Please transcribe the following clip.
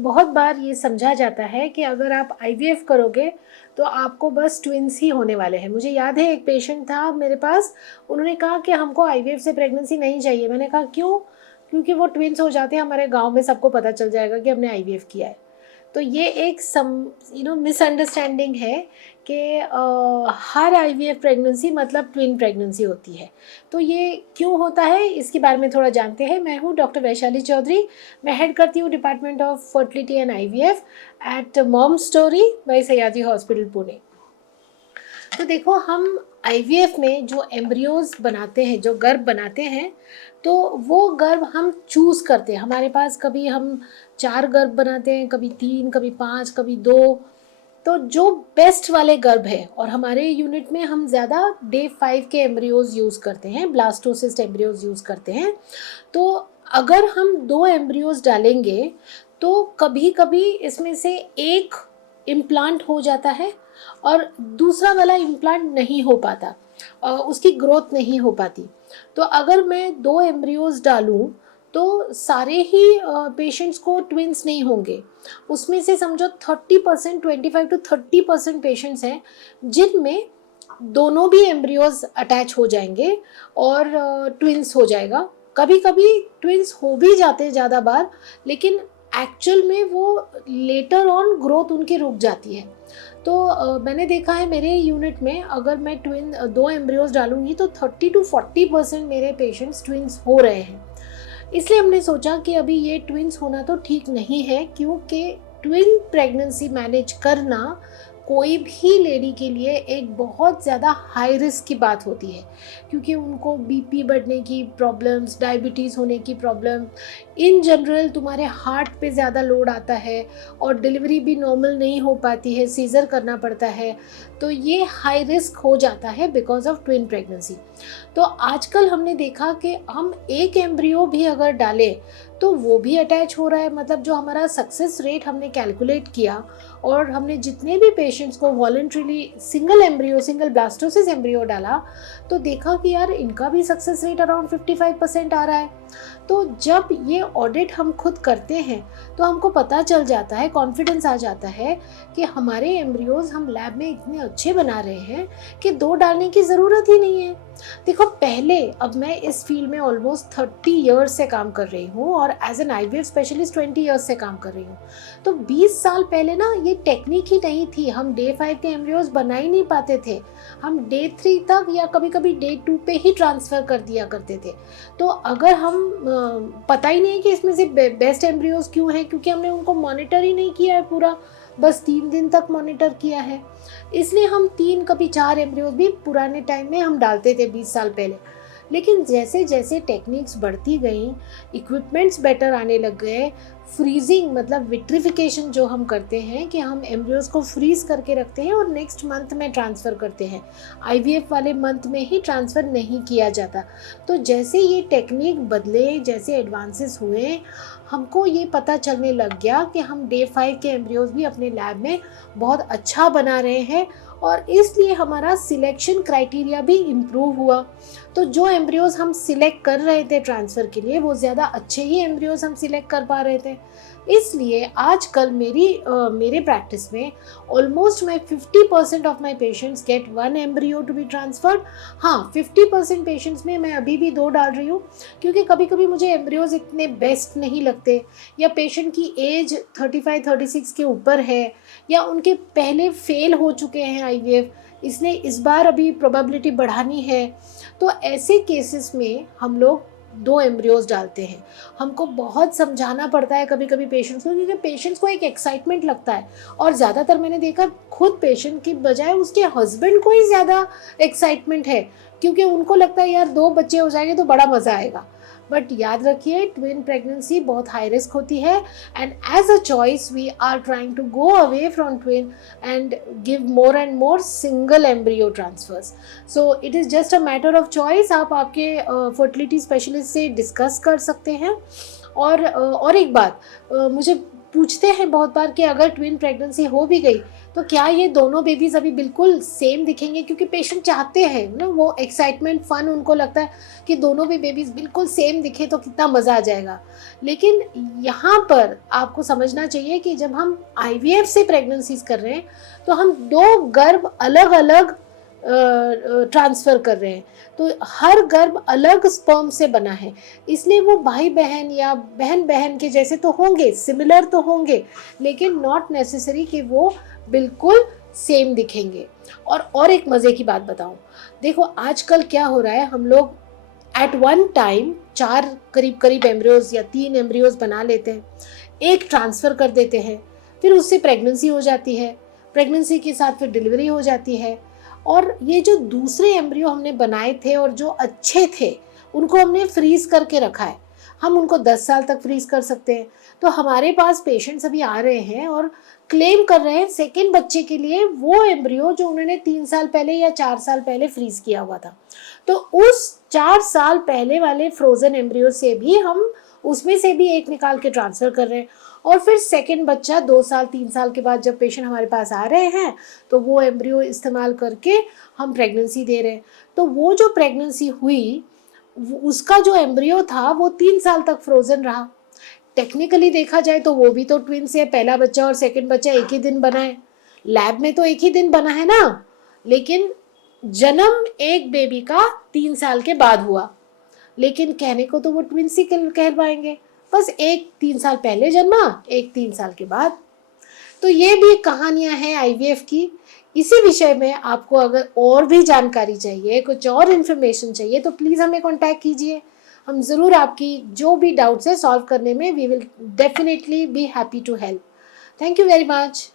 बहुत बार ये समझा जाता है कि अगर आप आईवीएफ करोगे तो आपको बस ट्विन्स ही होने वाले हैं। मुझे याद है एक पेशेंट था मेरे पास, उन्होंने कहा कि हमको आईवीएफ से प्रेगनेंसी नहीं चाहिए। मैंने कहा क्यों? क्योंकि वो ट्विन्स हो जाते हैं, हमारे गांव में सबको पता चल जाएगा कि हमने आईवीएफ किया है। तो ये एक मिसअंडरस्टैंडिंग है कि हर आईवीएफ प्रेगनेंसी मतलब ट्विन प्रेगनेंसी होती है। तो ये क्यों होता है इसके बारे में थोड़ा जानते हैं। मैं हूँ डॉक्टर वैशाली चौधरी। मैं हेड करती हूँ department of fertility and IVF at Mom Story by Sayaji hospital Pune. तो देखो, हम आईवीएफ में जो एम्ब्रियोज बनाते हैं, जो गर्भ बनाते हैं, तो वो गर्भ हम चूज़ करते हैं। हमारे पास कभी हम 4 गर्भ बनाते हैं, कभी 3, कभी 5, कभी 2। तो जो बेस्ट वाले गर्भ है, और हमारे यूनिट में हम ज़्यादा डे 5 के एम्ब्रियोज यूज़ करते हैं, ब्लास्टोसिस्ट एम्ब्रियोज यूज़ करते हैं। तो अगर हम 2 एम्ब्रियोज डालेंगे तो कभी कभी इसमें से एक इम्प्लांट हो जाता है और दूसरा वाला इम्प्लांट नहीं हो पाता, उसकी ग्रोथ नहीं हो पाती। तो अगर मैं 2 एम्ब्रियोज डालूं तो सारे ही पेशेंट्स को ट्विन्स नहीं होंगे। उसमें से समझो 30%, 25 to 30% पेशेंट्स हैं जिनमें दोनों भी एम्ब्रियोज अटैच हो जाएंगे और ट्विन्स हो जाएगा। कभी कभी ट्विन्स हो भी जाते हैं ज़्यादा बार, लेकिन एक्चुअल में वो लेटर ऑन ग्रोथ उनकी रुक जाती है। तो मैंने देखा है मेरे यूनिट में, अगर मैं 2 एम्ब्रियोज डालूंगी तो 30 to 40% मेरे पेशेंट्स ट्विन्स हो रहे हैं। इसलिए हमने सोचा कि अभी ये ट्विन्स होना तो ठीक नहीं है, क्योंकि ट्विन प्रेगनेंसी मैनेज करना कोई भी लेडी के लिए एक बहुत ज़्यादा हाई रिस्क की बात होती है, क्योंकि उनको बीपी बढ़ने की प्रॉब्लम्स, डायबिटीज़ होने की प्रॉब्लम, इन जनरल तुम्हारे हार्ट पे ज़्यादा लोड आता है और डिलीवरी भी नॉर्मल नहीं हो पाती है, सीज़र करना पड़ता है। तो ये हाई रिस्क हो जाता है बिकॉज ऑफ ट्विन प्रेगनेंसी। तो आजकल हमने देखा कि हम एक एम्ब्रियो भी अगर डालें तो वो भी अटैच हो रहा है। मतलब जो हमारा सक्सेस रेट हमने कैलकुलेट किया और हमने जितने भी पेशेंट्स को वॉलंटरीली सिंगल ब्लास्टोसिस एम्ब्रियो डाला, तो देखा कि यार इनका भी सक्सेस रेट अराउंड 55% आ रहा है। तो जब ये ऑडिट हम खुद करते हैं तो हमको पता चल जाता है, कॉन्फिडेंस आ जाता है कि हमारे एम्ब्रियोज हम लैब में इतने अच्छे बना रहे हैं कि 2 डालने की ज़रूरत ही नहीं है। देखो, पहले, अब मैं इस फील्ड में ऑलमोस्ट 30 ईयर्स से काम कर रही हूँ और as an IVF specialist 20 years से काम कर रही हूँ। तो 20 साल पहले ना ये टेक्निक ही नहीं थी, हम डे 5 के एम्ब्रियोज बना ही नहीं पाते थे। हम डे 3 तक या कभी कभी डे 2 पे ही ट्रांसफ़र कर दिया करते थे। तो अगर हम पता ही नहीं कि इसमें से बेस्ट एम्ब्रियोज क्यों हैं, क्योंकि हमने उनको मॉनिटर ही नहीं किया है पूरा, बस 3 दिन तक मॉनिटर किया है। इसलिए हम 3, कभी 4 एम्ब्रियोज भी पुराने टाइम में हम डालते थे 20 साल पहले। लेकिन जैसे जैसे टेक्निक्स बढ़ती गई, इक्विपमेंट्स बेटर आने लग गए, फ्रीजिंग मतलब विट्रिफिकेशन जो हम करते हैं कि हम एम्ब्रियोज को फ्रीज करके रखते हैं और नेक्स्ट मंथ में ट्रांसफ़र करते हैं, आईवीएफ वाले मंथ में ही ट्रांसफ़र नहीं किया जाता। तो जैसे ये टेक्निक बदले, जैसे एडवांसेस हुए, हमको ये पता चलने लग गया कि हम डे 5 के एम्ब्रियोज भी अपने लैब में बहुत अच्छा बना रहे हैं और इसलिए हमारा सिलेक्शन क्राइटेरिया भी इम्प्रूव हुआ। तो जो एम्ब्रियोज हम सिलेक्ट कर रहे थे ट्रांसफ़र के लिए, वो ज़्यादा अच्छे ही एम्ब्रियोज हम सिलेक्ट कर पा रहे थे। इसलिए आजकल मेरे प्रैक्टिस में ऑलमोस्ट मैं 50% of my patients get 1 embryo to be transferred. हाँ, 50% पेशेंट्स में मैं अभी भी 2 डाल रही हूँ, क्योंकि कभी कभी मुझे एम्ब्रियोज इतने बेस्ट नहीं लगते, या पेशेंट की एज 35-36 के ऊपर है, या उनके पहले फेल हो चुके हैं आईवीएफ, इसलिए इस बार अभी प्रोबेबिलिटी बढ़ानी है। तो ऐसे केसेस में हम लोग 2 एम्ब्रियोज डालते हैं। हमको बहुत समझाना पड़ता है कभी कभी पेशेंट्स को, क्योंकि पेशेंट्स को एक एक्साइटमेंट लगता है, और ज़्यादातर मैंने देखा खुद पेशेंट की बजाय उसके हस्बैंड को ही ज़्यादा एक्साइटमेंट है, क्योंकि उनको लगता है यार 2 बच्चे हो जाएंगे तो बड़ा मज़ा आएगा। बट याद रखिए, ट्विन प्रेगनेंसी बहुत हाई रिस्क होती है, and as a choice we are trying to go away from twin and give more and more single embryo transfers. So it is just a matter of choice. आप आपके fertility specialist से discuss कर सकते हैं। और एक बात, मुझे पूछते हैं बहुत बार कि अगर ट्विन प्रेगनेंसी हो भी गई तो क्या ये दोनों बेबीज अभी बिल्कुल सेम दिखेंगे? क्योंकि पेशेंट चाहते हैं ना, वो एक्साइटमेंट फन, उनको लगता है कि दोनों भी बेबीज बिल्कुल सेम दिखे तो कितना मज़ा आ जाएगा। लेकिन यहाँ पर आपको समझना चाहिए कि जब हम आईवीएफ से प्रेगनेंसीज कर रहे हैं तो हम दो गर्भ अलग अलग ट्रांसफ़र कर रहे हैं। तो हर गर्भ अलग स्पर्म से बना है, इसलिए वो भाई बहन या बहन बहन के जैसे तो होंगे, सिमिलर तो होंगे, लेकिन नॉट नेसेसरी कि वो बिल्कुल सेम दिखेंगे। और एक मज़े की बात बताऊं, देखो आजकल क्या हो रहा है, हम लोग एट वन टाइम 4 करीब करीब एम्ब्रियोज या 3 एम्ब्रियोज बना लेते हैं, एक ट्रांसफ़र कर देते हैं, फिर उससे प्रेगनेंसी हो जाती है, प्रेगनेंसी के साथ फिर डिलीवरी हो जाती है। और ये जो दूसरे एम्ब्रियो हमने बनाए थे और जो अच्छे थे, उनको हमने फ्रीज़ करके रखा है, हम उनको 10 साल तक फ्रीज़ कर सकते हैं। तो हमारे पास पेशेंट्स अभी आ रहे हैं और क्लेम कर रहे हैं सेकेंड बच्चे के लिए वो एम्ब्रियो जो उन्होंने 3 साल पहले या 4 साल पहले फ्रीज़ किया हुआ था। तो उस 4 साल पहले वाले फ्रोज़न एम्ब्रियो से भी हम उसमें से भी एक निकाल के ट्रांसफ़र कर रहे हैं, और फिर सेकेंड बच्चा 2 साल 3 साल के बाद जब पेशेंट हमारे पास आ रहे हैं तो वो एम्ब्रियो इस्तेमाल करके हम प्रेगनेंसी दे रहे हैं। तो वो जो प्रेगनेंसी हुई, उसका जो एम्ब्रियो था वो 3 साल तक फ्रोज़न रहा। टेक्निकली देखा जाए तो वो भी तो ट्विन्स है, पहला बच्चा और सेकंड बच्चा एक ही दिन बना है, लैब में तो एक ही दिन बना है ना, लेकिन जन्म एक बेबी का 3 साल के बाद हुआ, लेकिन कहने को तो वो ट्विन्स ही कहलवाएंगे, बस एक 3 साल पहले जन्मा, एक 3 साल के बाद। तो ये भी कहानियां हैं आईवीएफ की। इसी विषय में आपको अगर और भी जानकारी चाहिए, कुछ और इन्फॉर्मेशन चाहिए, तो प्लीज़ हमें कांटेक्ट कीजिए। हम ज़रूर आपकी जो भी डाउट्स है सॉल्व करने में we will definitely be happy to help. Thank you very much.